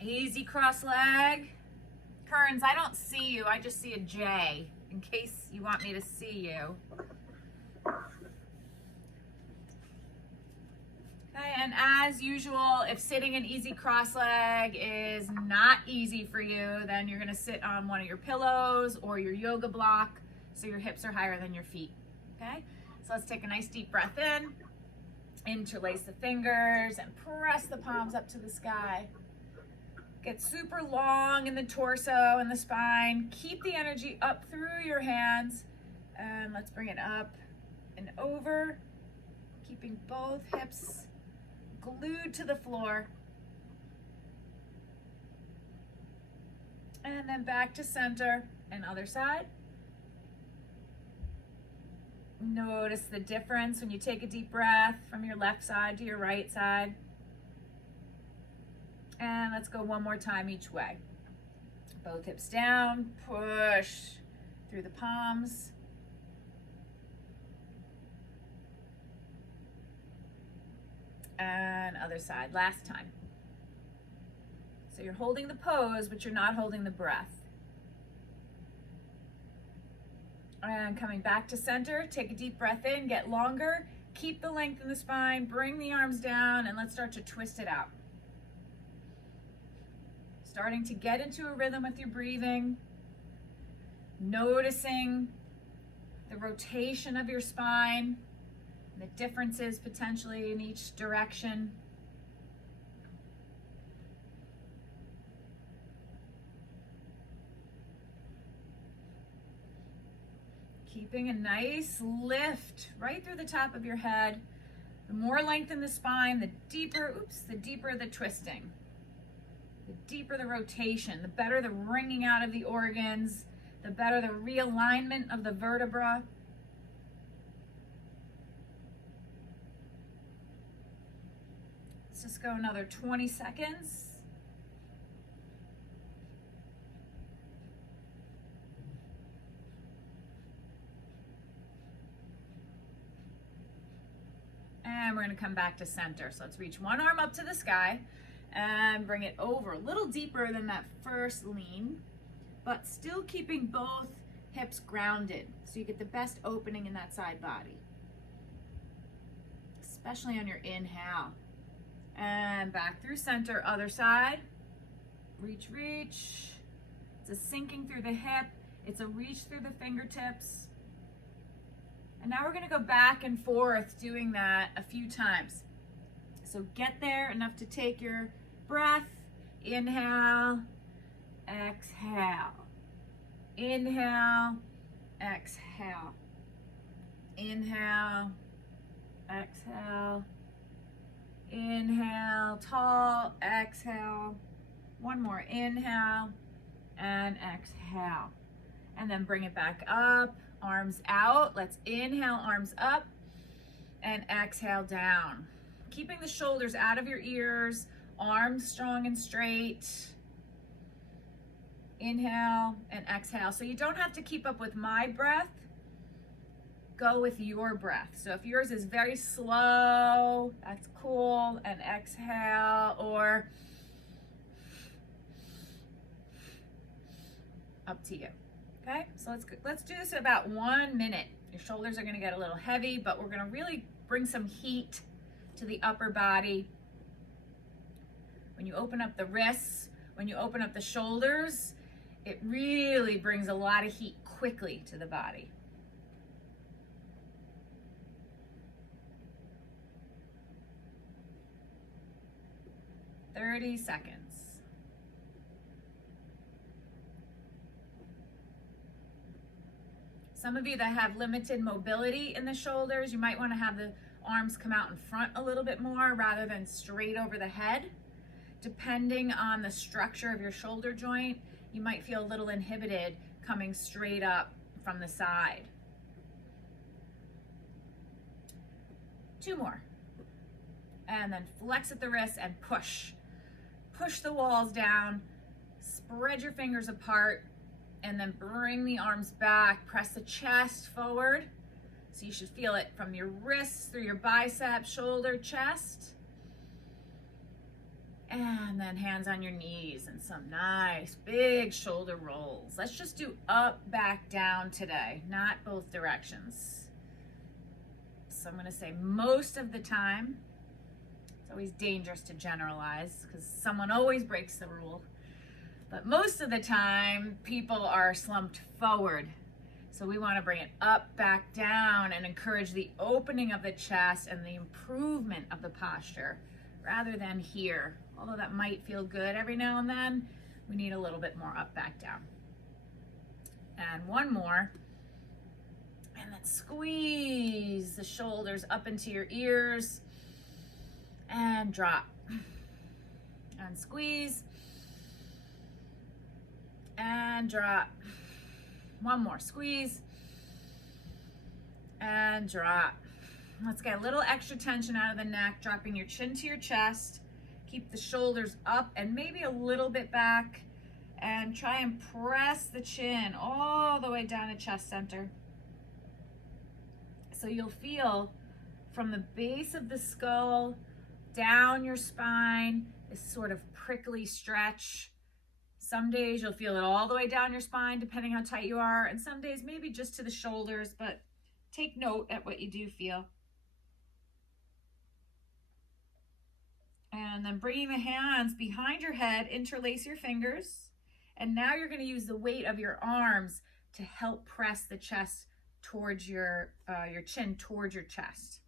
Easy cross leg. Kearns, I don't see you. I just see a J in case you want me to see you. Okay, and as usual, if sitting in easy cross leg is not easy for you, then you're gonna sit on one of your pillows or your yoga block so your hips are higher than your feet, okay? So let's take a nice deep breath in, interlace the fingers and press the palms up to the sky. Get super long in the torso and the spine. Keep the energy up through your hands, and let's bring it up and over, keeping both hips glued to the floor. And then back to center and other side. Notice the difference when you take a deep breath from your left side to your right side. And let's go one more time each way. Both hips down, push through the palms. And other side, last time. So you're holding the pose, but you're not holding the breath. And coming back to center, take a deep breath in, get longer, keep the length in the spine, bring the arms down, and let's start to twist it out. Starting to get into a rhythm with your breathing, noticing the rotation of your spine, the differences potentially in each direction. Keeping a nice lift right through the top of your head. The more length in the spine, the deeper the twisting. The deeper the rotation, the better the wringing out of the organs, the better the realignment of the vertebra. Let's just go another 20 seconds. And we're going to come back to center. So let's reach one arm up to the sky and bring it over a little deeper than that first lean, but still keeping both hips grounded so you get the best opening in that side body, especially on your inhale. And back through center, other side. Reach, reach. It's a sinking through the hip. It's a reach through the fingertips. And now we're going to go back and forth doing that a few times. So get there enough to take your breath. Inhale, exhale. Inhale, exhale. Inhale, exhale. Inhale, tall, exhale. One more, inhale and exhale. And then bring it back up, arms out. Let's inhale, arms up, and exhale down. Keeping the shoulders out of your ears, arms strong and straight. Inhale and exhale. So you don't have to keep up with my breath. Go with your breath. So if yours is very slow, that's cool, and exhale, or up to you. Okay, so let's do this in about 1 minute. Your shoulders are going to get a little heavy, but we're going to really bring some heat to the upper body. When you open up the wrists, when you open up the shoulders, it really brings a lot of heat quickly to the body. "30 seconds. Some of you that have limited mobility in the shoulders, you might want to have the arms come out in front a little bit more rather than straight over the head. Depending on the structure of your shoulder joint, you might feel a little inhibited coming straight up from the side. 2 more. And then flex at the wrists and push. Push the walls down, spread your fingers apart, and then bring the arms back. Press the chest forward. So you should feel it from your wrists, through your biceps, shoulder, chest. And then hands on your knees and some nice big shoulder rolls. Let's just do up, back, down today, not both directions. So I'm gonna say most of the time, it's always dangerous to generalize because someone always breaks the rule. But most of the time, people are slumped forward. So we wanna bring it up, back, down, and encourage the opening of the chest and the improvement of the posture rather than here. Although that might feel good every now and then, we need a little bit more up, back, down. And one more. And then squeeze the shoulders up into your ears and drop. And squeeze and drop. One more, squeeze and drop. Let's get a little extra tension out of the neck, dropping your chin to your chest. Keep the shoulders up and maybe a little bit back, and try and press the chin all the way down to chest center. So you'll feel from the base of the skull down your spine, this sort of prickly stretch. Some days you'll feel it all the way down your spine, depending how tight you are, and some days maybe just to the shoulders, but take note at what you do feel. And then bringing the hands behind your head, interlace your fingers. And now you're going to use the weight of your arms to help press the chest towards your chin towards your chest.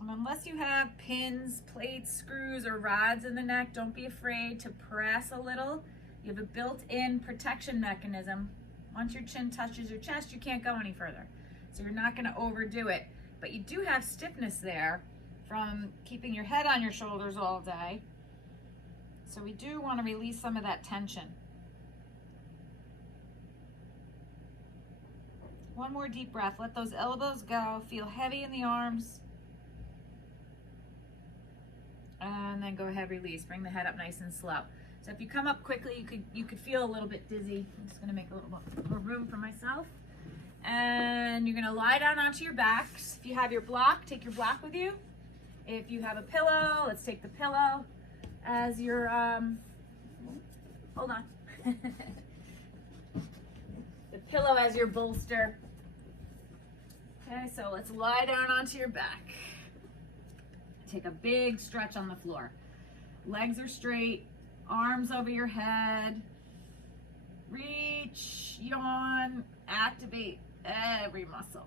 And unless you have pins, plates, screws, or rods in the neck, don't be afraid to press a little. You have a built-in protection mechanism. Once your chin touches your chest, you can't go any further. So you're not going to overdo it. But you do have stiffness there from keeping your head on your shoulders all day. So we do want to release some of that tension. One more deep breath. Let those elbows go. Feel heavy in the arms. And then go ahead, release. Bring the head up nice and slow. So if you come up quickly, you could feel a little bit dizzy. I'm just going to make a little more room for myself. And you're going to lie down onto your backs. If you have your block, take your block with you. If you have a pillow, let's take the pillow as your, hold on. The pillow as your bolster. Okay, so let's lie down onto your back. Take a big stretch on the floor. Legs are straight, arms over your head. Reach, yawn, activate every muscle.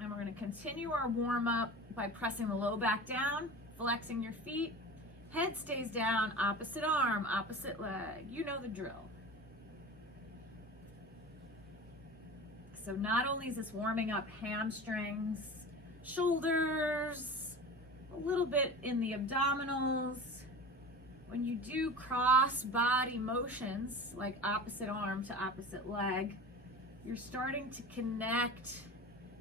And we're going to continue our warm up by pressing the low back down, flexing your feet. Head stays down, opposite arm, opposite leg. You know the drill. So not only is this warming up hamstrings, shoulders, a little bit in the abdominals. When you do cross body motions, like opposite arm to opposite leg, you're starting to connect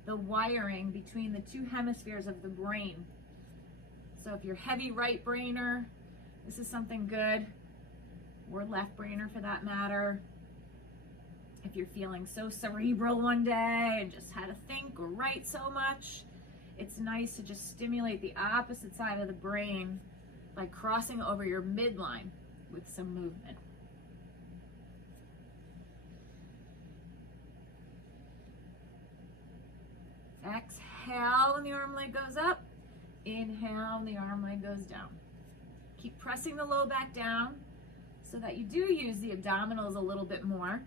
the wiring between the two hemispheres of the brain. So if you're heavy right brainer, this is something good, or left brainer for that matter. If you're feeling so cerebral one day and just had to think or write so much, it's nice to just stimulate the opposite side of the brain by crossing over your midline with some movement. Exhale when the arm leg goes up. Inhale when the arm leg goes down. Keep pressing the low back down so that you do use the abdominals a little bit more.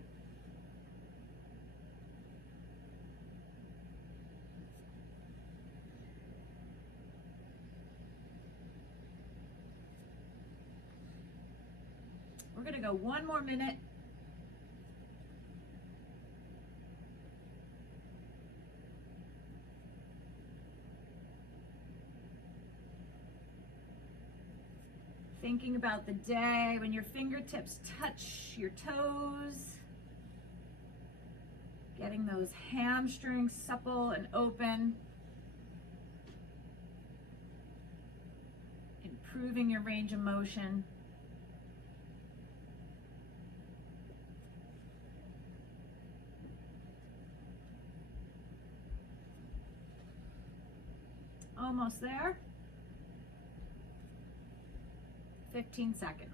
We're going to go one more minute. Thinking about the day when your fingertips touch your toes. Getting those hamstrings supple and open. Improving your range of motion. Almost there. 15 seconds.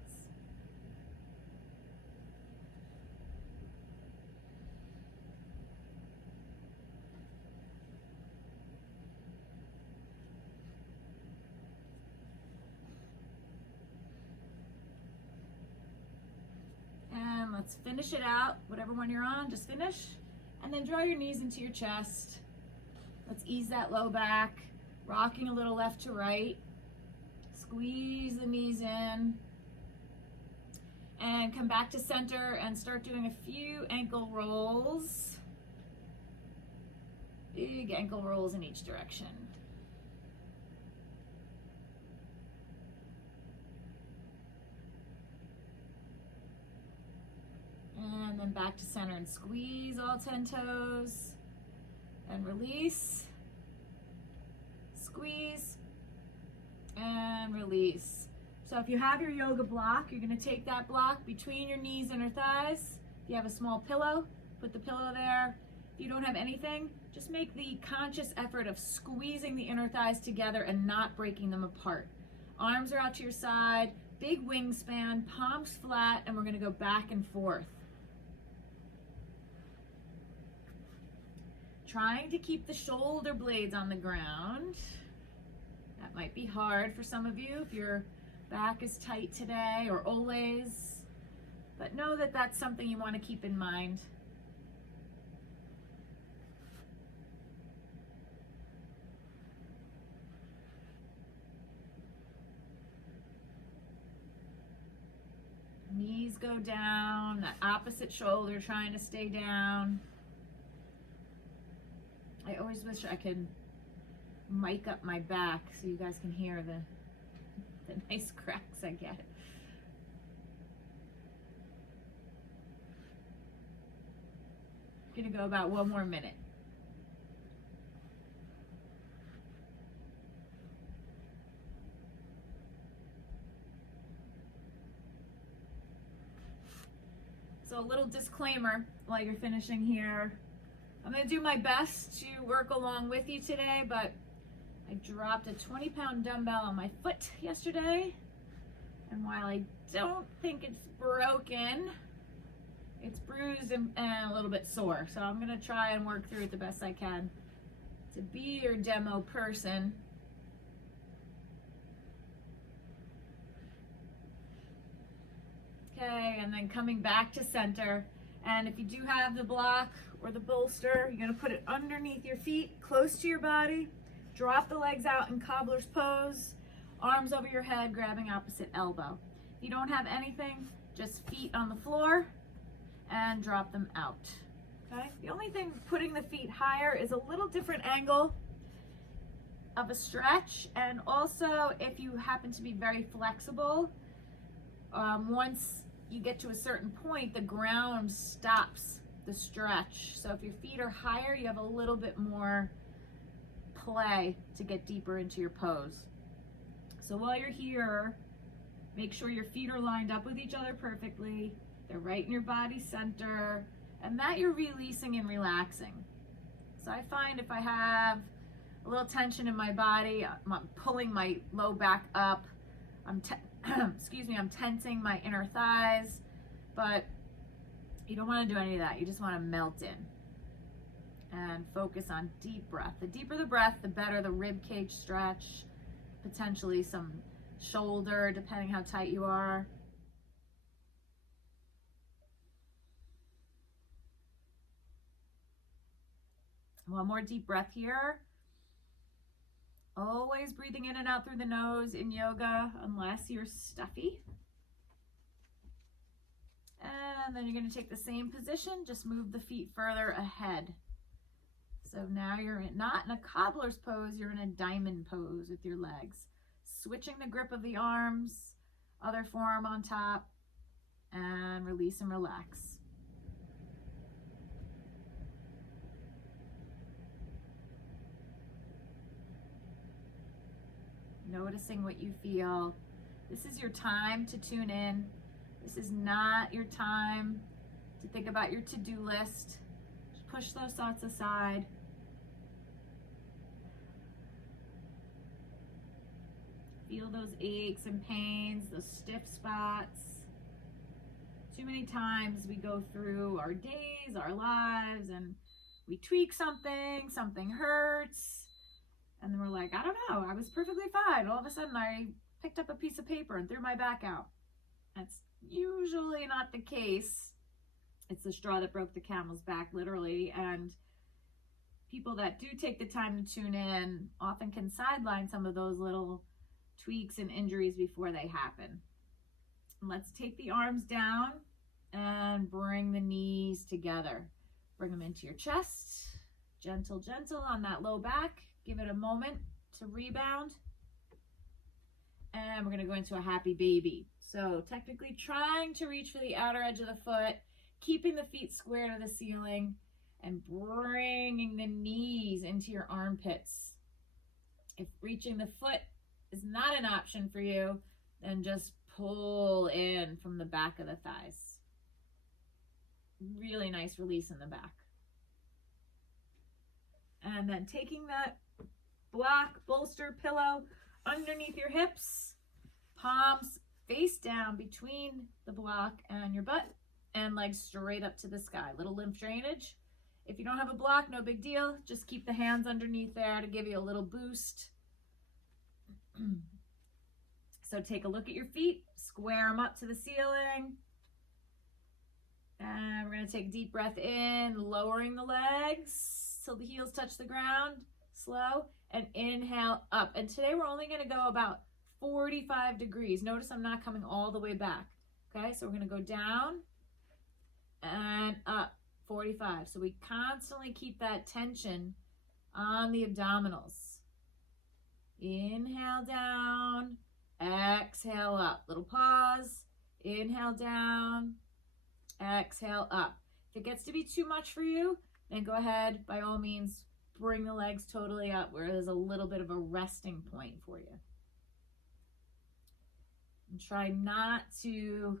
And let's finish it out. Whatever one you're on, just finish. And then draw your knees into your chest. Let's ease that low back. Rocking a little left to right. Squeeze the knees in. And come back to center and start doing a few ankle rolls. Big ankle rolls in each direction. And then back to center and squeeze all 10 toes. And release. Squeeze. And release. So if you have your yoga block, you're going to take that block between your knees and your thighs. If you have a small pillow, put the pillow there. If you don't have anything, just make the conscious effort of squeezing the inner thighs together and not breaking them apart. Arms are out to your side, big wingspan, palms flat, and we're going to go back and forth. Trying to keep the shoulder blades on the ground. That might be hard for some of you if your back is tight today or always, but know that that's something you want to keep in mind. Knees go down, that opposite shoulder trying to stay down. I always wish I could mic up my back so you guys can hear the nice cracks I get. I'm gonna go about one more minute. So a little disclaimer while you're finishing here. I'm gonna do my best to work along with you today, but I dropped a 20-pound dumbbell on my foot yesterday, and while I don't think it's broken, it's bruised and a little bit sore. So I'm gonna try and work through it the best I can to be your demo person. Okay, and then coming back to center. And if you do have the block or the bolster, you're gonna put it underneath your feet, close to your body. Drop the legs out in cobbler's pose, arms over your head, grabbing opposite elbow. If you don't have anything, just feet on the floor and drop them out. Okay? The only thing putting the feet higher is a little different angle of a stretch, and also if you happen to be very flexible, once you get to a certain point, the ground stops the stretch. So if your feet are higher, you have a little bit more play to get deeper into your pose. So while you're here, make sure your feet are lined up with each other perfectly. They're right in your body center, and that you're releasing and relaxing. So I find if I have a little tension in my body, I'm pulling my low back up, I'm tensing my inner thighs, but you don't want to do any of that. You just want to melt in and focus on deep breath. The deeper the breath, the better the rib cage stretch, potentially some shoulder, depending how tight you are. One more deep breath here. Always breathing in and out through the nose in yoga, unless you're stuffy. And then you're going to take the same position, just move the feet further ahead. So now you're not in a cobbler's pose, you're in a diamond pose with your legs. Switching the grip of the arms, other forearm on top, and release and relax. Noticing what you feel. This is your time to tune in. This is not your time to think about your to-do list. Just push those thoughts aside. Feel those aches and pains, those stiff spots. Too many times we go through our days, our lives, and we tweak something, something hurts, and then we're like, I don't know, I was perfectly fine. All of a sudden I picked up a piece of paper and threw my back out. That's usually not the case. It's the straw that broke the camel's back, literally. And people that do take the time to tune in often can sideline some of those little tweaks and injuries before they happen. Let's take the arms down and bring the knees together. Bring them into your chest. Gentle, gentle on that low back. Give it a moment to rebound. And we're going to go into a happy baby. So technically trying to reach for the outer edge of the foot, keeping the feet square to the ceiling, and bringing the knees into your armpits. If reaching the foot is not an option for you, then just pull in from the back of the thighs. Really nice release in the back. And then taking that block, bolster, pillow underneath your hips, palms face down between the block and your butt, and legs straight up to the sky. Little lymph drainage. If you don't have a block, no big deal. Just keep the hands underneath there to give you a little boost. So take a look at your feet, square them up to the ceiling. And we're going to take a deep breath in, lowering the legs till the heels touch the ground, slow, and inhale up. And today we're only going to go about 45 degrees. Notice I'm not coming all the way back. Okay, so we're going to go down and up, 45. So we constantly keep that tension on the abdominals. Inhale down, exhale up. Little pause, inhale down, exhale up. If it gets to be too much for you, then go ahead, by all means, bring the legs totally up where there's a little bit of a resting point for you. And try not to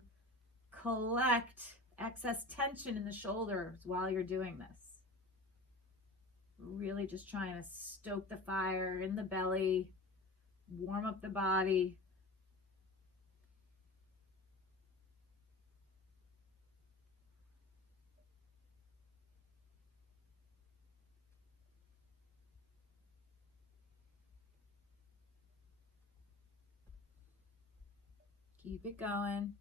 collect excess tension in the shoulders while you're doing this. Really just trying to stoke the fire in the belly, warm up the body. Keep it going.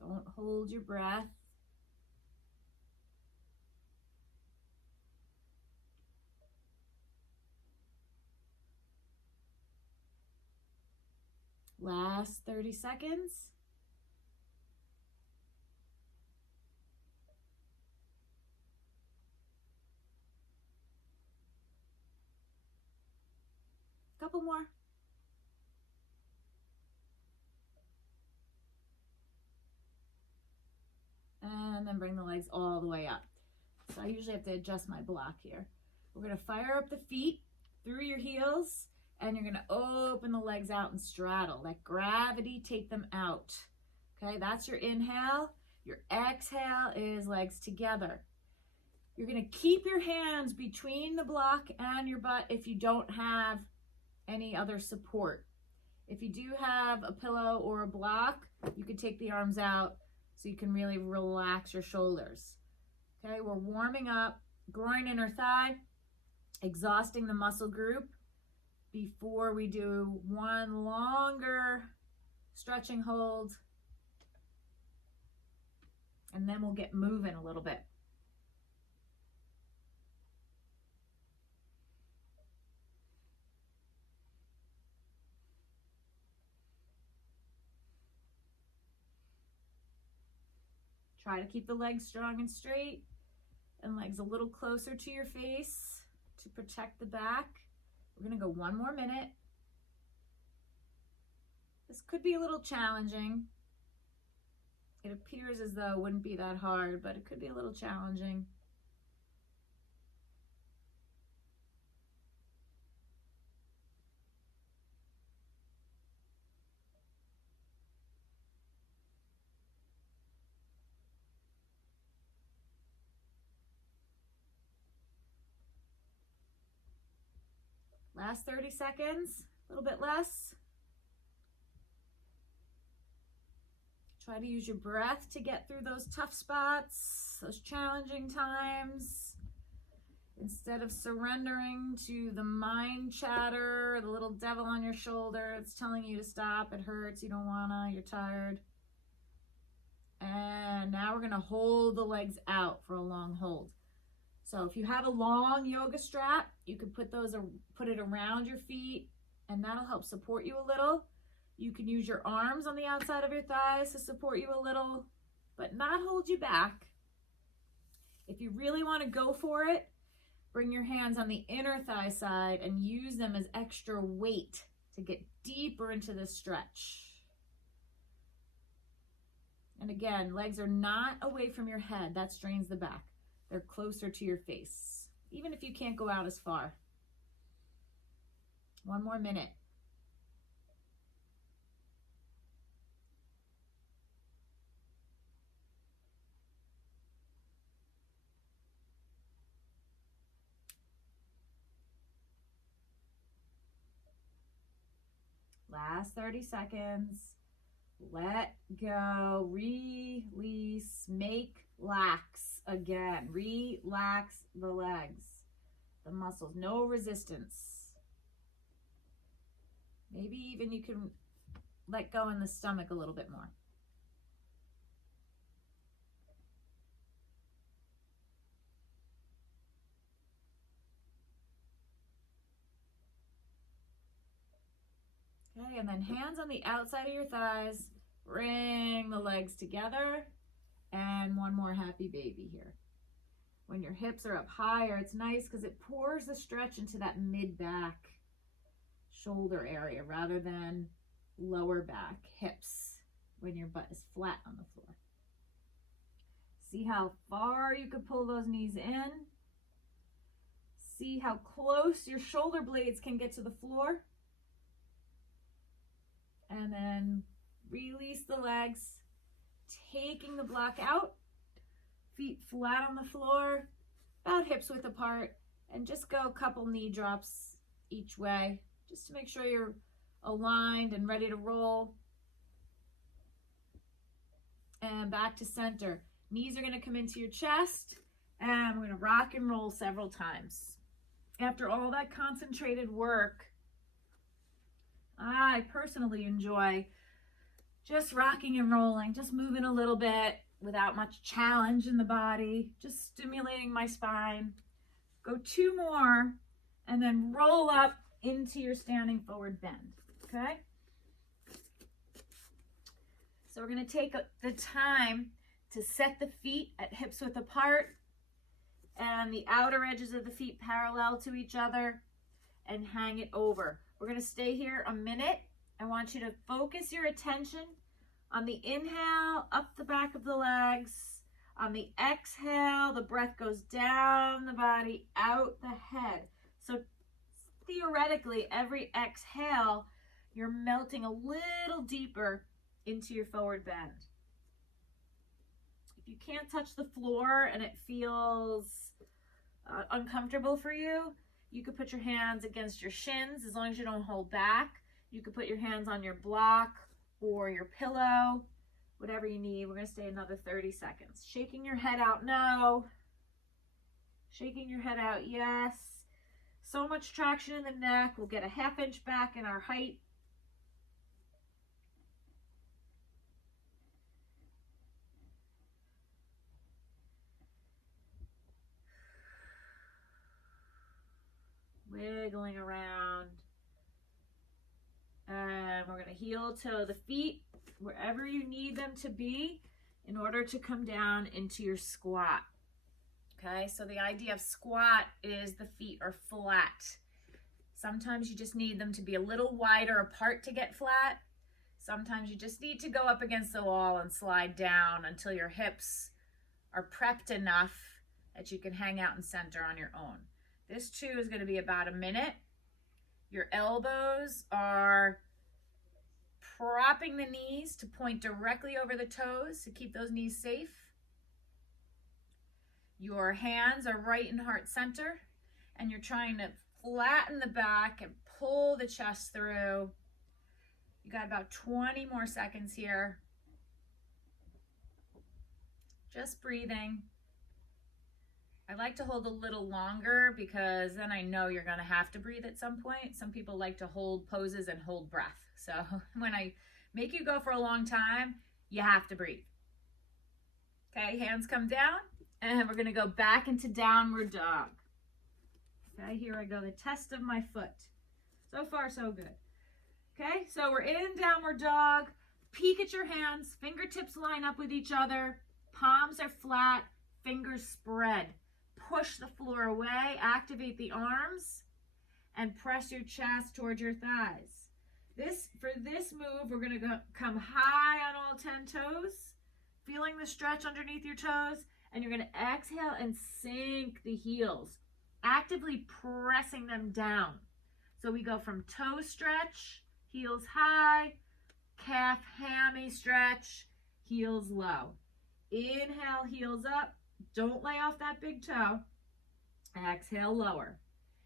Don't hold your breath. Last 30 seconds. Couple more. And then bring the legs all the way up. So I usually have to adjust my block here. We're going to fire up the feet through your heels, and you're going to open the legs out and straddle. Let gravity take them out. Okay, that's your inhale. Your exhale is legs together. You're going to keep your hands between the block and your butt if you don't have any other support. If you do have a pillow or a block, you can take the arms out so you can really relax your shoulders. Okay, we're warming up groin, inner thigh, exhausting the muscle group before we do one longer stretching hold, and then we'll get moving a little bit. Try to keep the legs strong and straight and legs a little closer to your face to protect the back. We're going to go one more minute. This could be a little challenging. It appears as though it wouldn't be that hard, but it could be a little challenging. Last 30 seconds. A little bit less. Try to use your breath to get through those tough spots, those challenging times. Instead of surrendering to the mind chatter, the little devil on your shoulder, it's telling you to stop, it hurts, you don't wanna, you're tired. And now we're gonna hold the legs out for a long hold. So if you have a long yoga strap, you can put it around your feet, and that'll help support you a little. You can use your arms on the outside of your thighs to support you a little, but not hold you back. If you really want to go for it, bring your hands on the inner thigh side and use them as extra weight to get deeper into the stretch. And again, legs are not away from your head. That strains the back. They're closer to your face, even if you can't go out as far. One more minute. Last 30 seconds. Let go, release, make lax again. Relax the legs, the muscles, no resistance. Maybe even you can let go in the stomach a little bit more. Okay, and then hands on the outside of your thighs, bring the legs together, and one more happy baby here. When your hips are up higher, it's nice because it pours the stretch into that mid-back shoulder area rather than lower back hips when your butt is flat on the floor. See how far you can pull those knees in. See how close your shoulder blades can get to the floor. And then release the legs, taking the block out, feet flat on the floor, about hips width apart, and just go a couple knee drops each way, just to make sure you're aligned and ready to roll. And back to center. Knees are gonna come into your chest, and we're gonna rock and roll several times. After all that concentrated work, I personally enjoy just rocking and rolling, just moving a little bit without much challenge in the body, just stimulating my spine. Go 2 more and then roll up into your standing forward bend, okay? So we're gonna take the time to set the feet at hips width apart and the outer edges of the feet parallel to each other and hang it over. We're gonna stay here a minute. I want you to focus your attention on the inhale, up the back of the legs. On the exhale, the breath goes down the body, out the head. So theoretically, every exhale, you're melting a little deeper into your forward bend. If you can't touch the floor and it feels uncomfortable for you, you could put your hands against your shins as long as you don't hold back. You could put your hands on your block or your pillow, whatever you need. We're gonna stay another 30 seconds. Shaking your head out, no. Shaking your head out, yes. So much traction in the neck. We'll get a ½ inch back in our height. Wiggling around. And we're gonna heel toe the feet wherever you need them to be in order to come down into your squat. Okay, so the idea of squat is the feet are flat. Sometimes you just need them to be a little wider apart to get flat. Sometimes you just need to go up against the wall and slide down until your hips are prepped enough that you can hang out in center on your own. This too is going to be about a minute. Your elbows are propping the knees to point directly over the toes to keep those knees safe. Your hands are right in heart center, and you're trying to flatten the back and pull the chest through. You got about 20 more seconds here. Just breathing. I like to hold a little longer because then I know you're gonna have to breathe at some point. Some people like to hold poses and hold breath. So when I make you go for a long time, you have to breathe. Okay, hands come down, and we're gonna go back into downward dog. Okay, here I go, the test of my foot. So far, so good. Okay, so we're in downward dog. Peek at your hands, fingertips line up with each other, palms are flat, fingers spread. Push the floor away, activate the arms, and press your chest towards your thighs. For this move, we're gonna come high on all 10 toes, feeling the stretch underneath your toes, and you're gonna exhale and sink the heels, actively pressing them down. So we go from toe stretch, heels high, calf hammy stretch, heels low. Inhale, heels up. Don't lay off that big toe. Exhale, lower.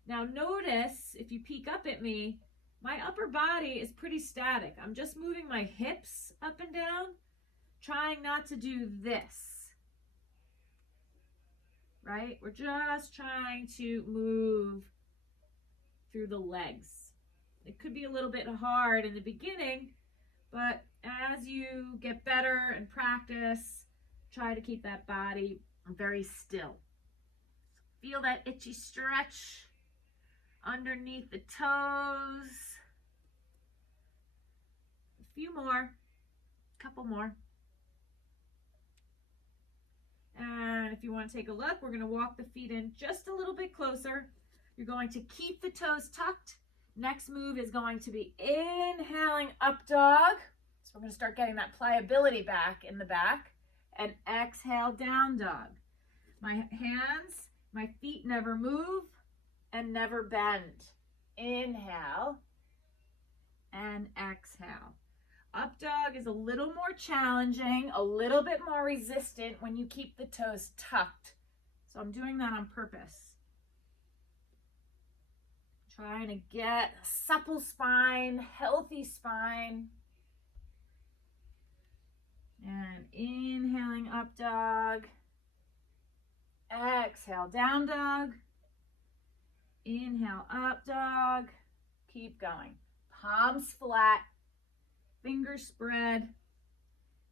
Now notice, if you peek up at me, my upper body is pretty static. I'm just moving my hips up and down, trying not to do this. Right? We're just trying to move through the legs. It could be a little bit hard in the beginning, but as you get better and practice, try to keep that body very still. Feel that itchy stretch underneath the toes. A few more, a couple more. And if you want to take a look, we're going to walk the feet in just a little bit closer. You're going to keep the toes tucked. Next move is going to be inhaling up dog. So we're going to start getting that pliability back in the back. And exhale, down dog. My hands, my feet never move and never bend. Inhale and exhale. Up dog is a little more challenging, a little bit more resistant when you keep the toes tucked. So I'm doing that on purpose. Trying to get a supple spine, healthy spine. And inhaling up dog. Exhale, down dog. Inhale, up dog. Keep going. Palms flat, fingers spread.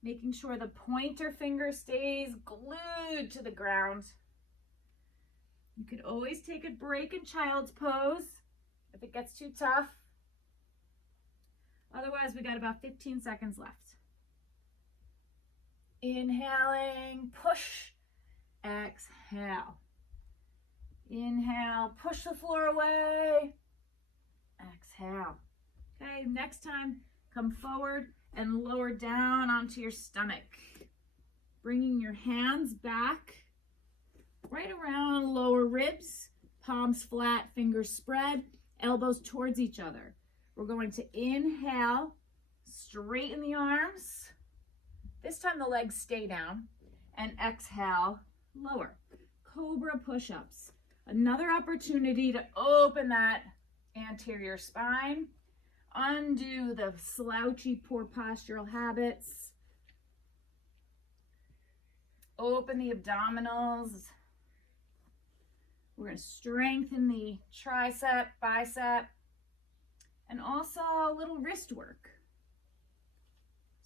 Making sure the pointer finger stays glued to the ground. You could always take a break in child's pose if it gets too tough. Otherwise, we got about 15 seconds left. Inhaling, push, exhale. Inhale, push the floor away, exhale. Okay, next time, come forward and lower down onto your stomach. Bringing your hands back, right around lower ribs, palms flat, fingers spread, elbows towards each other. We're going to inhale, straighten the arms. This time the legs stay down, and exhale, lower. Cobra push-ups. Another opportunity to open that anterior spine, undo the slouchy, poor postural habits, open the abdominals. We're going to strengthen the tricep, bicep, and also a little wrist work.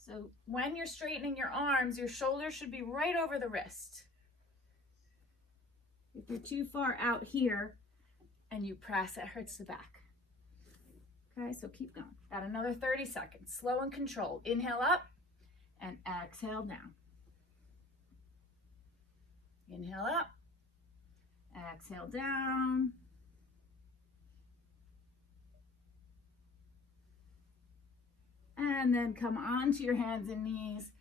So when you're straightening your arms, your shoulders should be right over the wrist. If you're too far out here and you press, it hurts the back. Okay, so keep going. Got another 30 seconds. Slow and controlled. Inhale up and exhale down. Inhale up, exhale down. And then come onto your hands and knees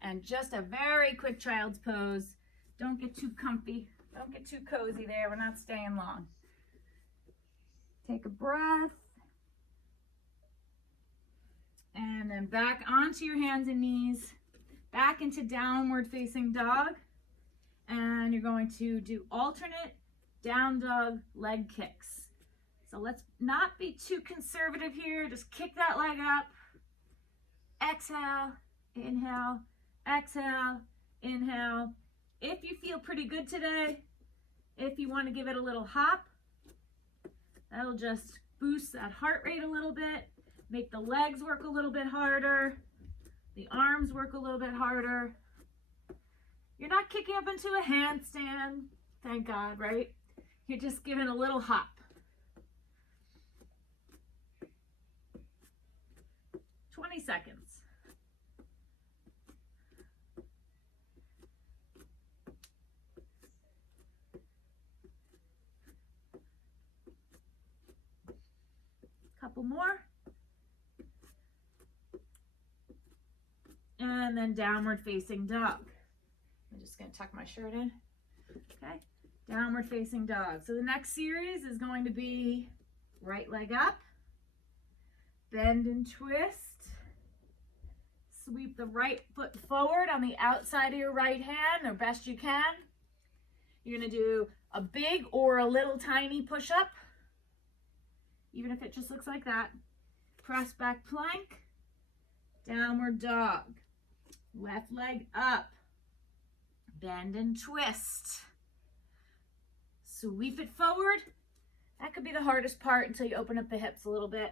and just a very quick child's pose. Don't get too comfy. Don't get too cozy there. We're not staying long. Take a breath. And then back onto your hands and knees. Back into downward facing dog. And you're going to do alternate down dog leg kicks. So let's not be too conservative here. Just kick that leg up. Exhale, inhale, exhale, inhale. If you feel pretty good today, if you want to give it a little hop, that'll just boost that heart rate a little bit, make the legs work a little bit harder, the arms work a little bit harder. You're not kicking up into a handstand, thank God, right? You're just giving a little hop. Seconds. Couple more. And then downward facing dog. I'm just going to tuck my shirt in. Okay. Downward facing dog. So the next series is going to be right leg up, bend and twist. Sweep the right foot forward on the outside of your right hand, or best you can. You're going to do a big or a little tiny push-up, even if it just looks like that. Press back plank, downward dog. Left leg up, bend and twist. Sweep it forward. That could be the hardest part until you open up the hips a little bit.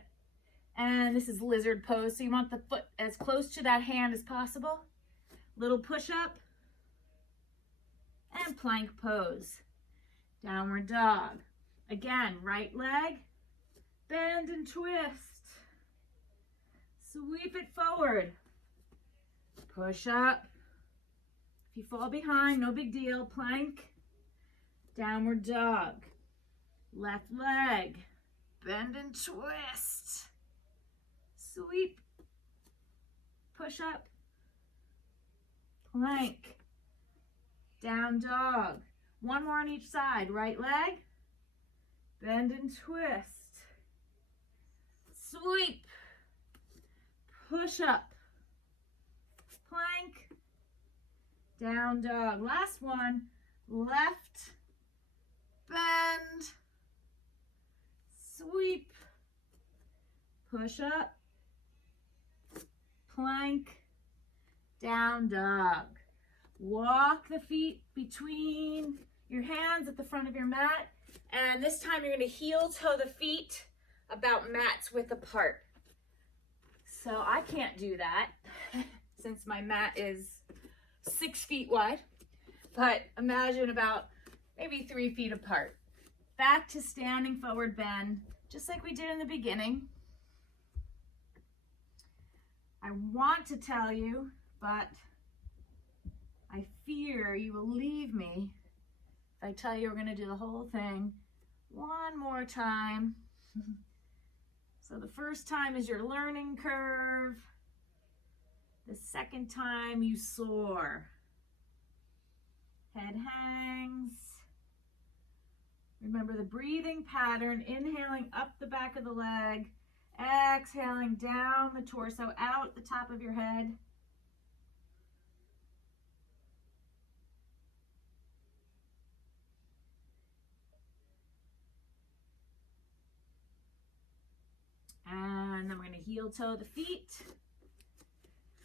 And this is lizard pose, so you want the foot as close to that hand as possible. Little push-up and plank pose. Downward dog. Again, right leg, bend and twist. Sweep it forward. Push up. If you fall behind, no big deal. Plank, downward dog. Left leg, bend and twist. Sweep, push up, plank, down dog. One more on each side. Right leg, bend and twist. Sweep, push up, plank, down dog. Last one, left, bend, sweep, push up, plank, down dog. Walk the feet between your hands at the front of your mat, and this time you're going to heel toe the feet about mat's width apart. So I can't do that since my mat is 6 feet wide, but imagine about maybe 3 feet apart. Back to standing forward bend, just like we did in the beginning. I want to tell you, but I fear you will leave me if I tell you we're going to do the whole thing one more time. So the first time is your learning curve. The second time you soar. Head hangs. Remember the breathing pattern, inhaling up the back of the leg, exhaling down the torso, out the top of your head. And then we're going to heel toe the feet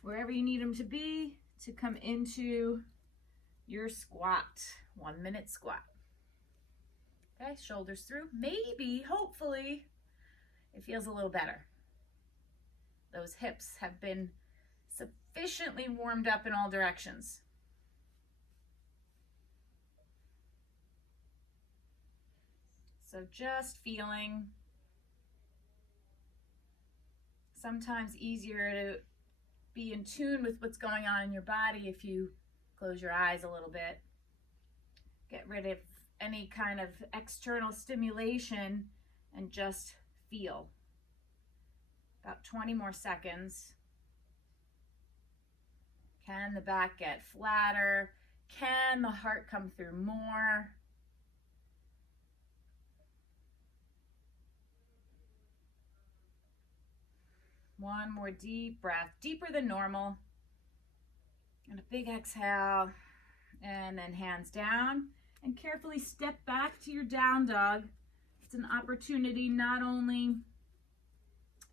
wherever you need them to be to come into your squat. 1 minute squat. Okay, shoulders through. Maybe, hopefully, it feels a little better. Those hips have been sufficiently warmed up in all directions. So just feeling. Sometimes easier to be in tune with what's going on in your body if you close your eyes a little bit. Get rid of any kind of external stimulation and just feel. About 20 more seconds. Can the back get flatter? Can the heart come through more? One more deep breath, deeper than normal. And a big exhale. And then hands down. And carefully step back to your down dog. It's an opportunity not only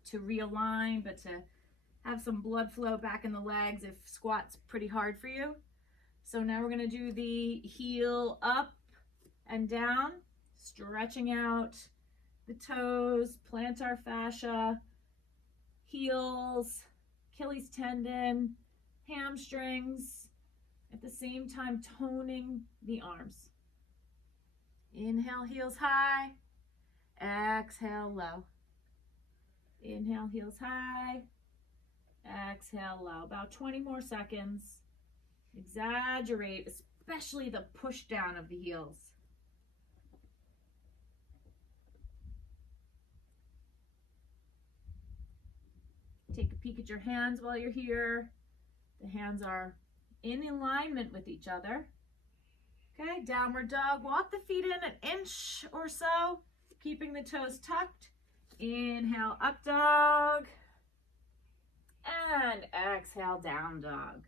to realign, but to have some blood flow back in the legs if squat's pretty hard for you. So now we're going to do the heel up and down, stretching out the toes, plantar fascia, heels, Achilles tendon, hamstrings, at the same time toning the arms. Inhale, heels high. Exhale, low. Inhale, heels high. Exhale, low. About 20 more seconds. Exaggerate, especially the push down of the heels. Take a peek at your hands while you're here. The hands are in alignment with each other. Okay, downward dog. Walk the feet in an inch or so, keeping the toes tucked. Inhale, up dog. And exhale, down dog.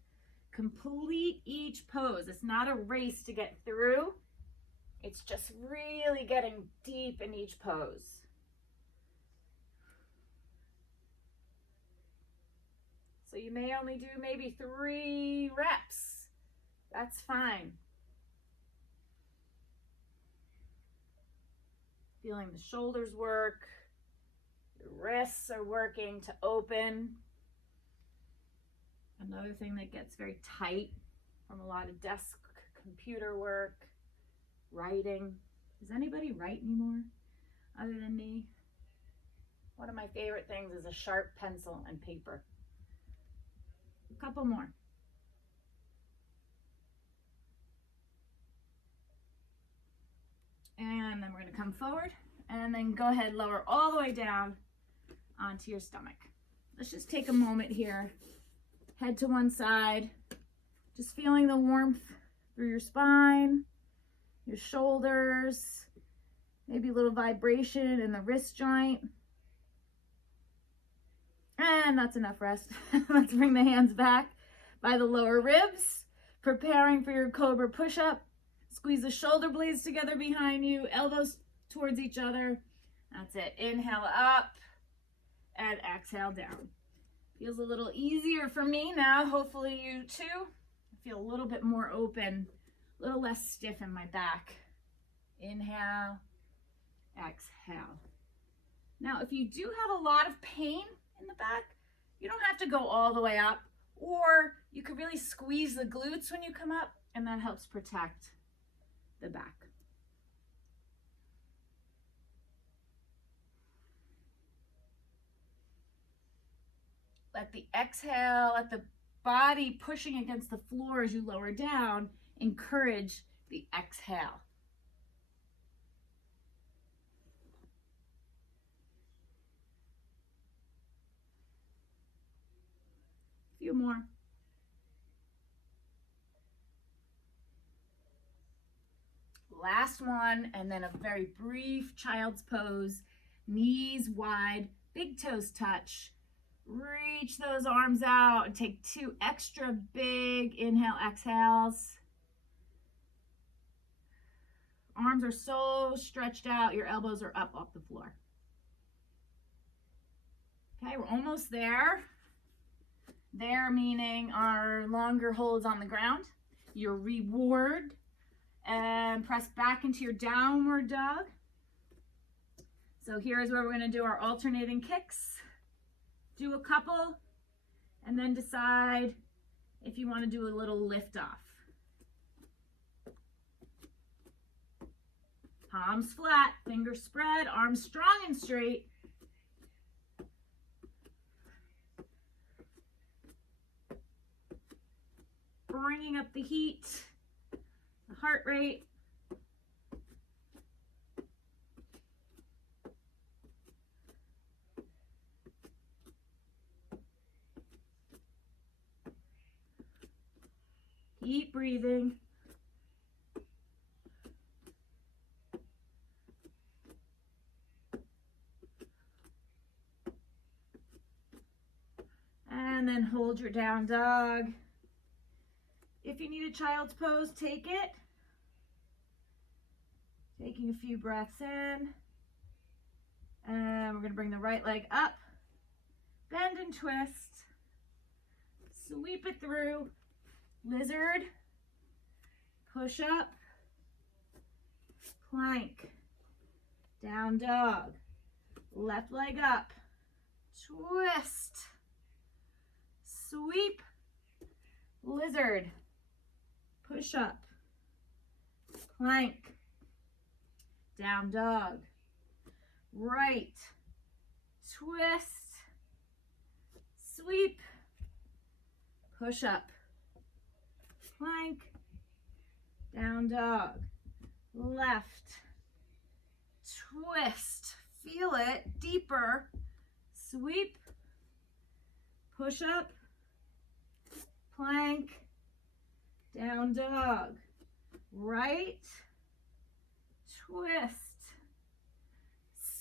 Complete each pose. It's not a race to get through. It's just really getting deep in each pose. So you may only do maybe 3 reps. That's fine. Feeling the shoulders work. Your wrists are working to open. Another thing that gets very tight from a lot of desk computer work, writing. Does anybody write anymore other than me? One of my favorite things is a sharp pencil and paper. A couple more. And then we're going to come forward and then go ahead, lower all the way down onto your stomach. Let's just take a moment here. Head to one side, just feeling the warmth through your spine, your shoulders, maybe a little vibration in the wrist joint. And that's enough rest. Let's bring the hands back by the lower ribs, preparing for your Cobra Push-Up. Squeeze the shoulder blades together behind you, elbows towards each other. That's it. Inhale up and exhale down. Feels a little easier for me now. Hopefully you too. I feel a little bit more open, a little less stiff in my back. Inhale, exhale. Now, if you do have a lot of pain in the back, you don't have to go all the way up, or you could really squeeze the glutes when you come up, and that helps protect the back. Let the exhale, let the body pushing against the floor as you lower down, encourage the exhale. A few more. Last one, and then a very brief child's pose. Knees wide, big toes touch. Reach those arms out and take 2 extra big inhale, exhales. Arms are so stretched out, your elbows are up off the floor. Okay, we're almost there. There meaning our longer holds on the ground. Your reward, and press back into your downward dog. So here's where we're going to do our alternating kicks. Do a couple, and then decide if you want to do a little lift off. Palms flat, fingers spread, arms strong and straight. Bringing up the heat, the heart rate. Keep breathing. And then hold your down dog. If you need a child's pose, take it. Taking a few breaths in And we're going to bring the right leg up, bend and twist, sweep it through, lizard, push up, plank, down dog, left leg up, twist, sweep, lizard, push up, plank, down dog, right, twist, sweep, push up, plank, down dog, left, twist, feel it, deeper, sweep, push up, plank, down dog, right, twist,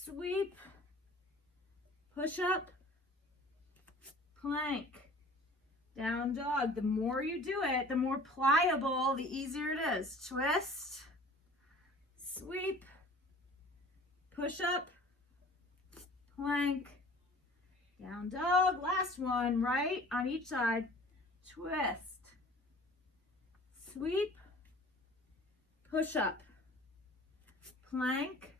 sweep, push up, plank, down dog. The more you do it, the more pliable, the easier it is. Twist, sweep, push up, plank, down dog. Last one, right on each side. Twist, sweep, push up, plank,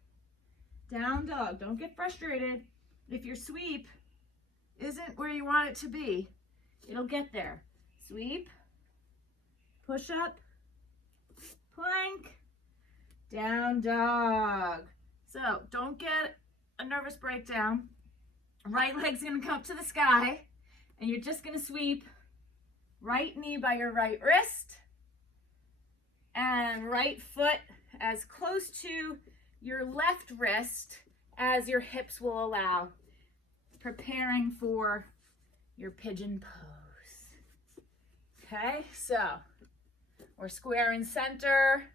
down dog. Don't get frustrated. If your sweep isn't where you want it to be, it'll get there. Sweep, push up, plank, down dog. So don't get a nervous breakdown. Right leg's gonna come up to the sky, and you're just gonna sweep right knee by your right wrist and right foot as close to your left wrist as your hips will allow, preparing for your pigeon pose. Okay, so we're square in center.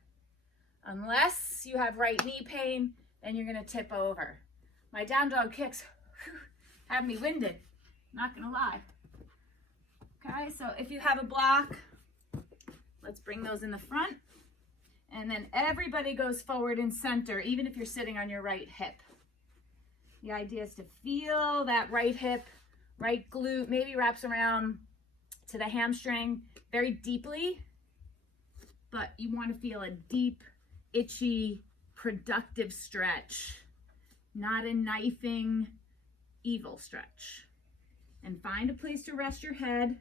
Unless you have right knee pain, then you're gonna tip over. My down dog kicks have me winded, not gonna lie. Okay, so if you have a block, let's bring those in the front. And then everybody goes forward in center, even if you're sitting on your right hip. The idea is to feel that right hip, right glute, maybe wraps around to the hamstring very deeply, but you want to feel a deep, itchy, productive stretch, not a knifing, evil stretch. And find a place to rest your head.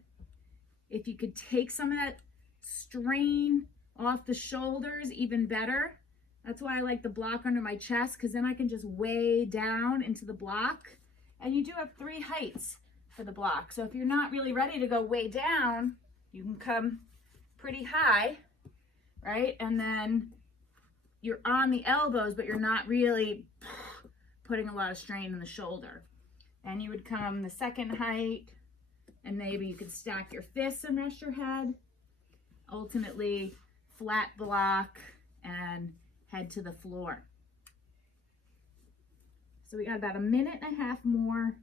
If you could take some of that strain off the shoulders, even better. That's why I like the block under my chest, because then I can just weigh down into the block. And you do have 3 heights for the block. So if you're not really ready to go way down, you can come pretty high, right? And then you're on the elbows, but you're not really putting a lot of strain in the shoulder. And you would come the second height, and maybe you could stack your fists and rest your head. Ultimately, flat block and head to the floor. So we got about 1.5 minutes more.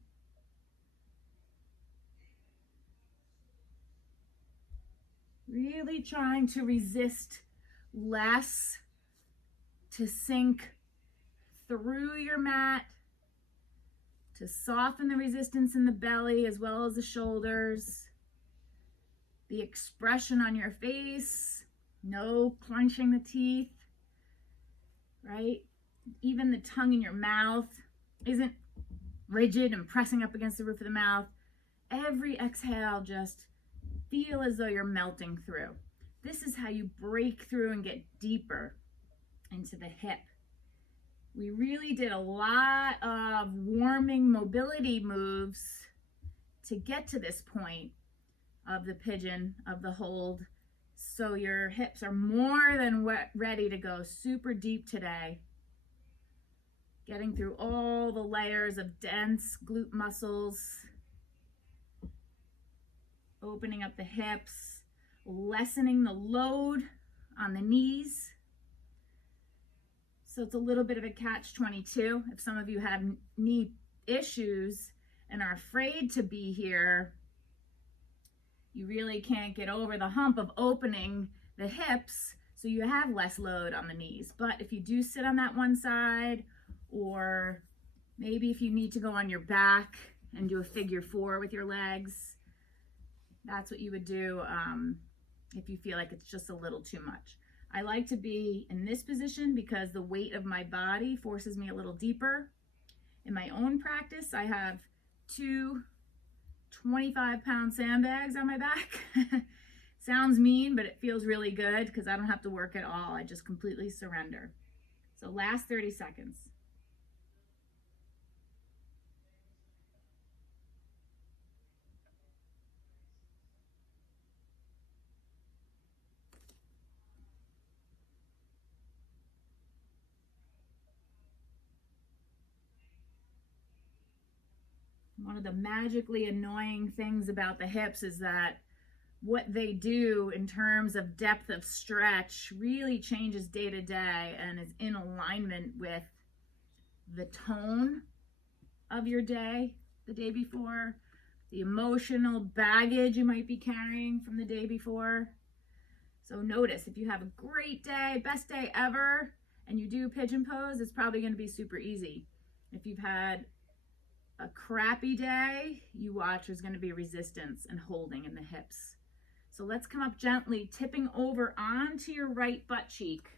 Really trying to resist less, to sink through your mat, to soften the resistance in the belly as well as the shoulders. The expression on your face, no clenching the teeth, right? Even the tongue in your mouth isn't rigid and pressing up against the roof of the mouth. Every exhale, just feel as though you're melting through. This is how you break through and get deeper into the hip. We really did a lot of warming mobility moves to get to this point of the pigeon, of the hold. So your hips are more than ready to go super deep today. Getting through all the layers of dense glute muscles. Opening up the hips, lessening the load on the knees. So it's a little bit of a catch-22. If some of you have knee issues and are afraid to be here, you really can't get over the hump of opening the hips, so you have less load on the knees. But if you do sit on that one side, or Maybe if you need to go on your back and do a figure 4 with your legs, that's what you would do if you feel like it's just a little too much. I like to be in this position because the weight of my body forces me a little deeper. In my own practice, I have 2 25-pound sandbags on my back. Sounds mean, but it feels really good because I don't have to work at all. I just completely surrender. So last 30 seconds. One of the magically annoying things about the hips is that what they do in terms of depth of stretch really changes day to day and is in alignment with the tone of your day, the day before, the emotional baggage you might be carrying from the day before. So notice if you have a great day, best day ever, and you do pigeon pose, it's probably going to be super easy. If you've had a crappy day, you watch there's going to be resistance and holding in the hips. So let's come up gently, tipping over onto your right butt cheek.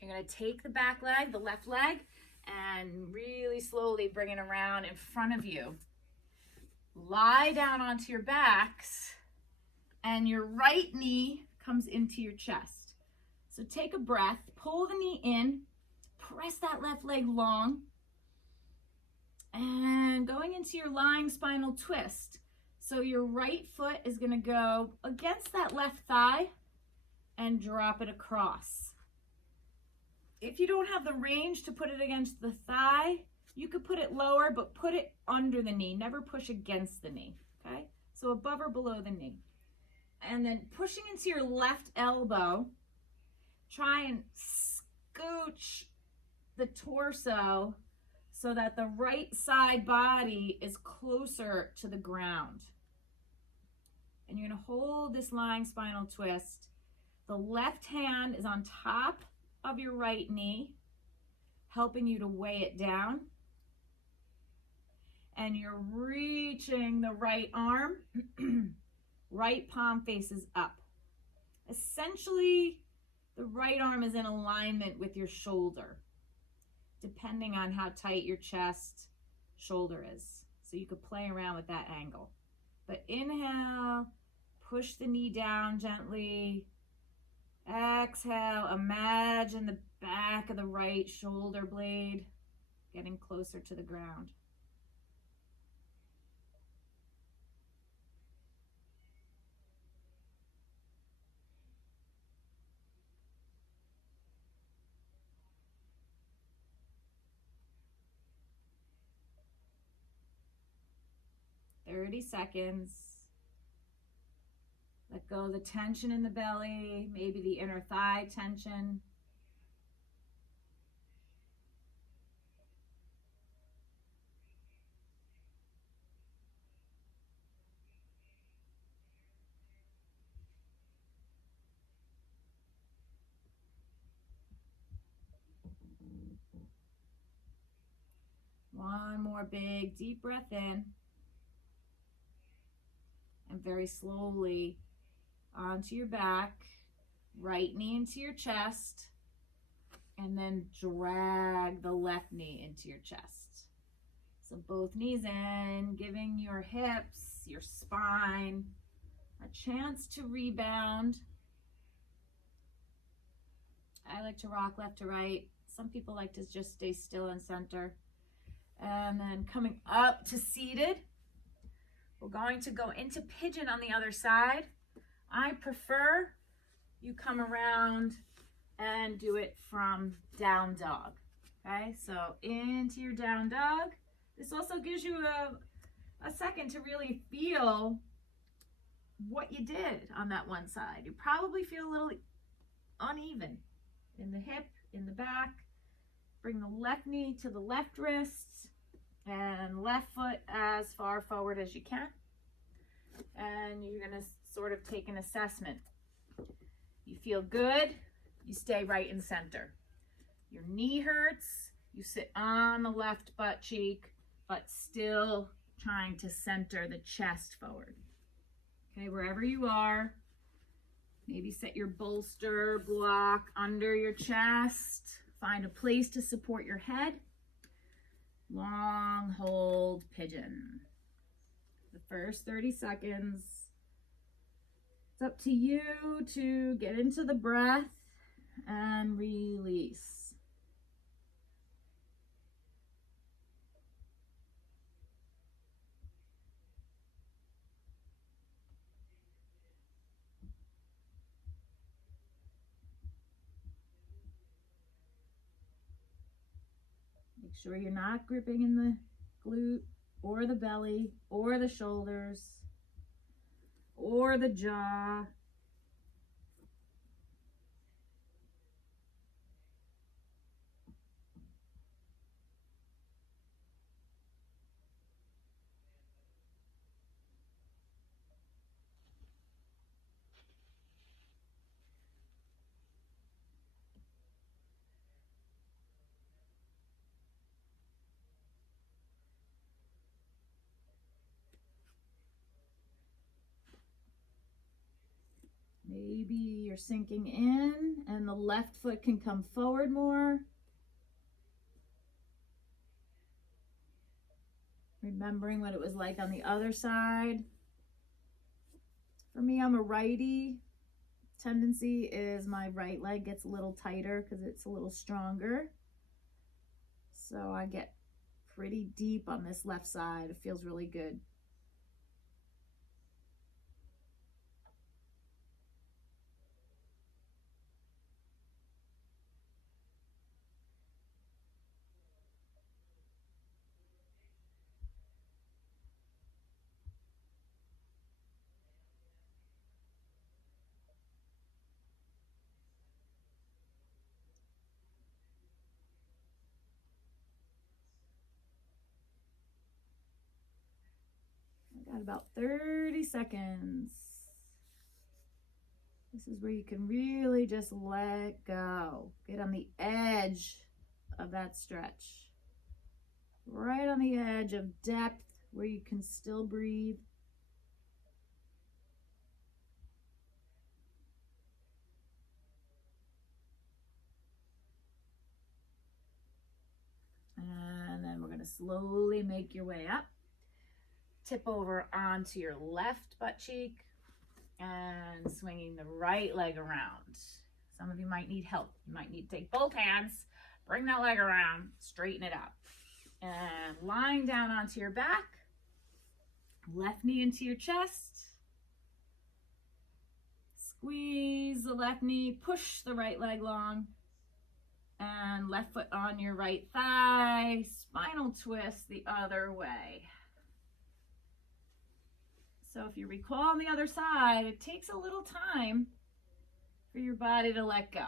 You're going to take the back leg, the left leg, and really slowly bring it around in front of you. Lie down onto your backs, and your right knee comes into your chest. So take a breath, pull the knee in, press that left leg long, and going into your lying spinal twist. So your right foot is going to go against that left thigh and drop it across. If you don't have the range to put it against the thigh, you could put it lower, but put it under the knee. Never push against the knee, okay? So above or below the knee. And then pushing into your left elbow, try and scooch the torso so that the right side body is closer to the ground. And you're going to hold this lying spinal twist. The left hand is on top of your right knee, helping you to weigh it down. And you're reaching the right arm, right palm faces up. Essentially, the right arm is in alignment with your shoulder, depending on how tight your chest, shoulder is. So you could play around with that angle. But inhale, push the knee down gently. Exhale, imagine the back of the right shoulder blade getting closer to the ground. Seconds. Let go of the tension in the belly, maybe the inner thigh tension. One more big deep breath in. And very slowly onto your back, right knee into your chest, and then drag the left knee into your chest. So both knees in, giving your hips, your spine, a chance to rebound. I like to rock left to right. Some people like to just stay still in center. And then coming up to seated. We're going to go into pigeon on the other side. I prefer you come around and do it from down dog. Okay, so into your down dog. This also gives you a second to really feel what you did on that one side. You probably feel a little uneven in the hip, in the back. Bring the left knee to the left wrist. And left foot as far forward as you can. And you're going to sort of take an assessment. You feel good, you stay right in center. Your knee hurts, You sit on the left butt cheek, but still trying to center the chest forward. Okay, wherever you are, maybe set your bolster block under your chest. Find a place to support your head. Long hold pigeon. The first 30 seconds. It's up to you to get into the breath and release. Make sure you're not gripping in the glute or the belly or the shoulders or the jaw. Maybe you're sinking in and the left foot can come forward more. Remembering what it was like on the other side. For me, I'm a righty. Tendency is my right leg gets a little tighter because it's a little stronger. So I get pretty deep on this left side. It feels really good. Got about 30 seconds. This is where you can really just let go. Get on the edge of that stretch. Right on the edge of depth where you can still breathe. And then we're going to slowly make your way up. Tip over onto your left butt cheek and swinging the right leg around. Some of you might need help. You might need to take both hands, bring that leg around, straighten it up. And lying down onto your back, left knee into your chest. Squeeze the left knee, push the right leg long, and left foot on your right thigh, spinal twist the other way. So if you recall on the other side, it takes a little time for your body to let go.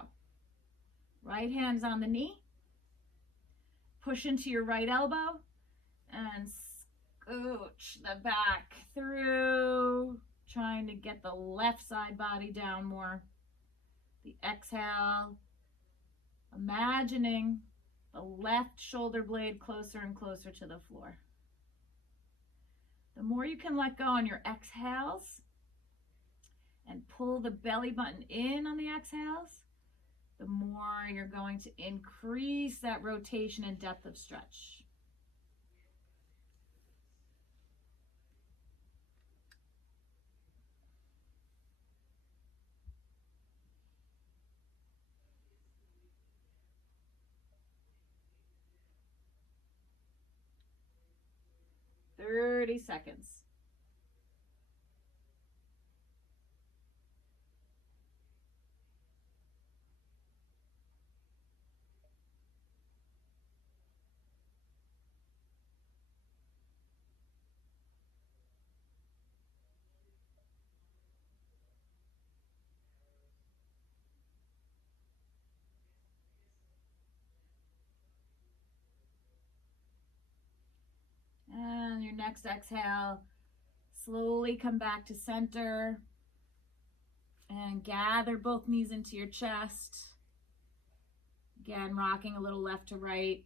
Right hand's on the knee. Push into your right elbow and scooch the back through, trying to get the left side body down more. The exhale, imagining the left shoulder blade closer and closer to the floor. The more you can let go on your exhales and pull the belly button in on the exhales, the more you're going to increase that rotation and depth of stretch. Thirty seconds. And your next exhale, slowly come back to center and gather both knees into your chest. Again, rocking a little left to right.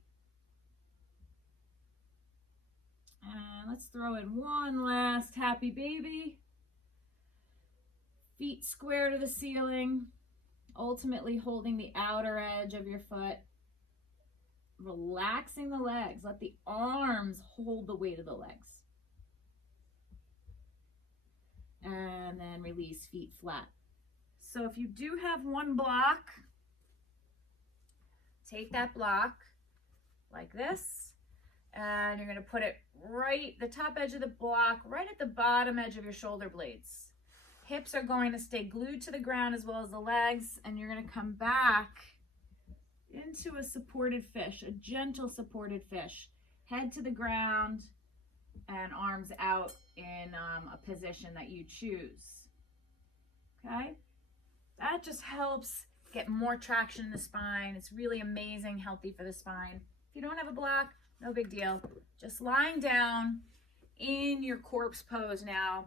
And let's throw in one last happy baby. Feet square to the ceiling, ultimately holding the outer edge of your foot. Relaxing the legs. Let the arms hold the weight of the legs. And then release, feet flat. So if you do have one block, take that block like this, and you're going to put it right, the top edge of the block, right at the bottom edge of your shoulder blades. Hips are going to stay glued to the ground as well as the legs, and you're going to come back into a supported fish, a gentle supported fish. Head to the ground and arms out in a position that you choose. Okay? That just helps get more traction in the spine. It's really amazing, healthy for the spine. If you don't have a block, no big deal. Just lying down in your corpse pose now,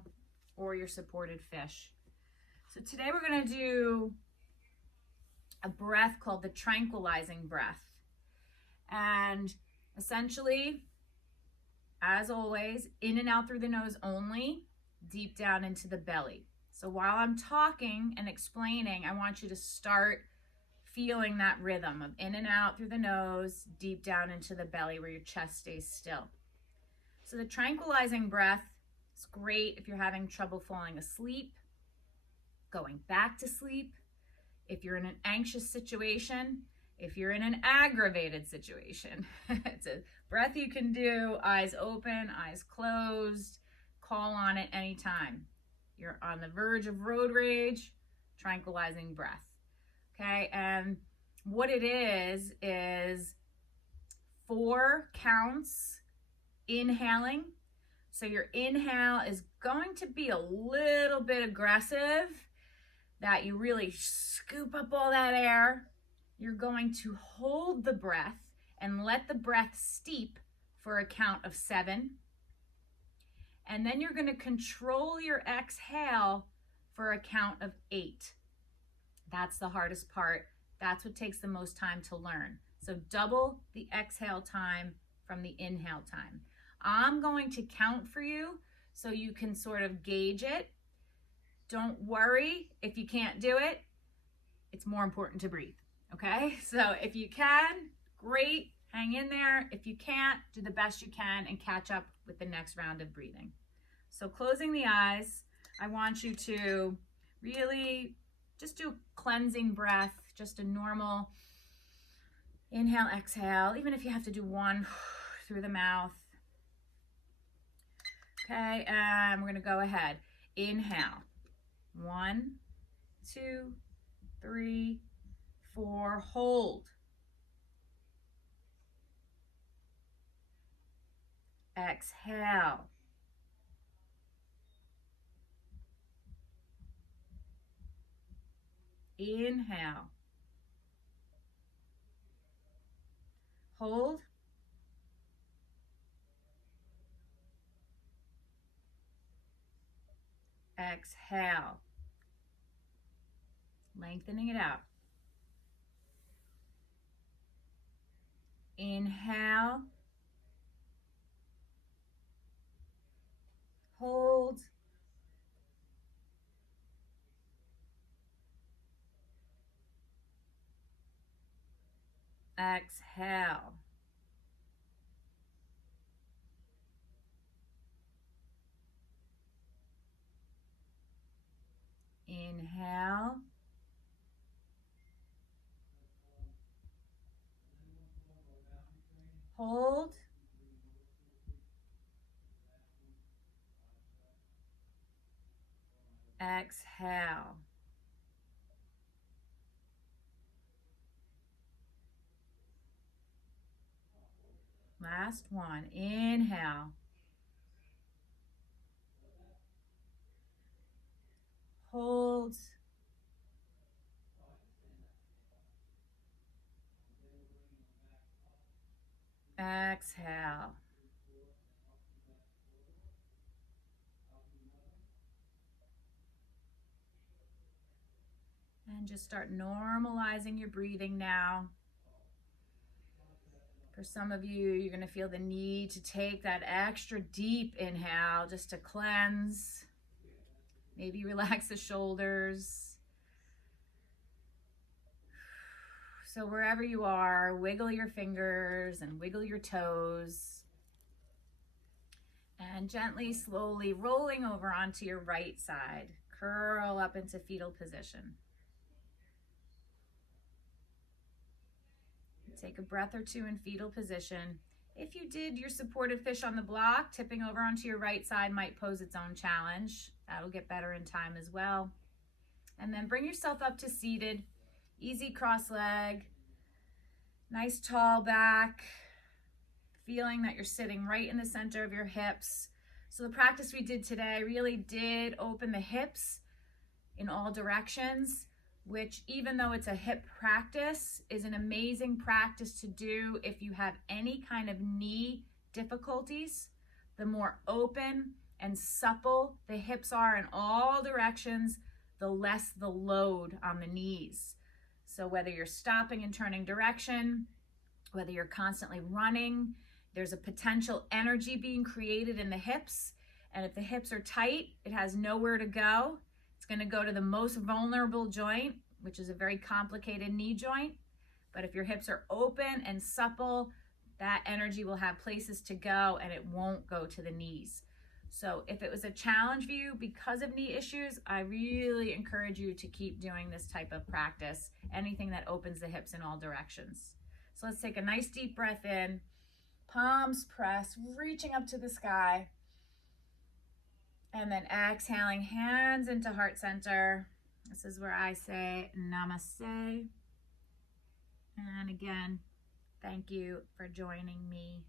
or your supported fish. So today we're going to do a breath called the Tranquilizing Breath. And essentially, as always, in and out through the nose only, deep down into the belly. So while I'm talking and explaining, I want you to start feeling that rhythm of in and out through the nose, deep down into the belly where your chest stays still. So the tranquilizing breath is great if you're having trouble falling asleep, going back to sleep, if you're in an anxious situation, if you're in an aggravated situation. It's a breath you can do, eyes open, eyes closed, call on it anytime. You're on the verge of road rage, tranquilizing breath. Okay, and what it is 4 counts inhaling. So your inhale is going to be a little bit aggressive, that you really scoop up all that air. You're going to hold the breath and let the breath steep for a count of 7. And then you're going to control your exhale for a count of 8. That's the hardest part. That's what takes the most time to learn. So double the exhale time from the inhale time. I'm going to count for you so you can sort of gauge it. Don't worry if you can't do it. It's more important to breathe, okay? So if you can, great, hang in there. If you can't, do the best you can and catch up with the next round of breathing. So closing the eyes, I want you to really just do a cleansing breath, just a normal inhale, exhale, even if you have to do one through the mouth. Okay, and we're gonna go ahead. Inhale, 1, 2, 3, 4, hold. Exhale. Inhale. Hold. Exhale. Lengthening it out. Inhale. Hold. Exhale. Inhale. Hold. Exhale. Last one. Inhale. Hold. Exhale. And just start normalizing your breathing now. For some of you, you're going to feel the need to take that extra deep inhale just to cleanse. Maybe relax the shoulders. So wherever you are, wiggle your fingers and wiggle your toes. And gently, slowly rolling over onto your right side. Curl up into fetal position. Take a breath or two in fetal position. If you did your supported fish on the block, tipping over onto your right side might pose its own challenge. That'll get better in time as well. And then bring yourself up to seated. Easy cross leg. Nice tall back. Feeling that you're sitting right in the center of your hips. So the practice we did today really did open the hips in all directions, which, even though it's a hip practice, is an amazing practice to do if you have any kind of knee difficulties. The more open and supple the hips are in all directions, the less the load on the knees. So whether you're stopping and turning direction, whether you're constantly running, there's a potential energy being created in the hips. And if the hips are tight, it has nowhere to go. It's going to go to the most vulnerable joint, which is a very complicated knee joint. But if your hips are open and supple, that energy will have places to go and it won't go to the knees. So if it was a challenge for you because of knee issues, I really encourage you to keep doing this type of practice, anything that opens the hips in all directions. So let's take a nice deep breath in, palms pressed, reaching up to the sky. And then exhaling, hands into heart center. This is where I say namaste. And again, thank you for joining me.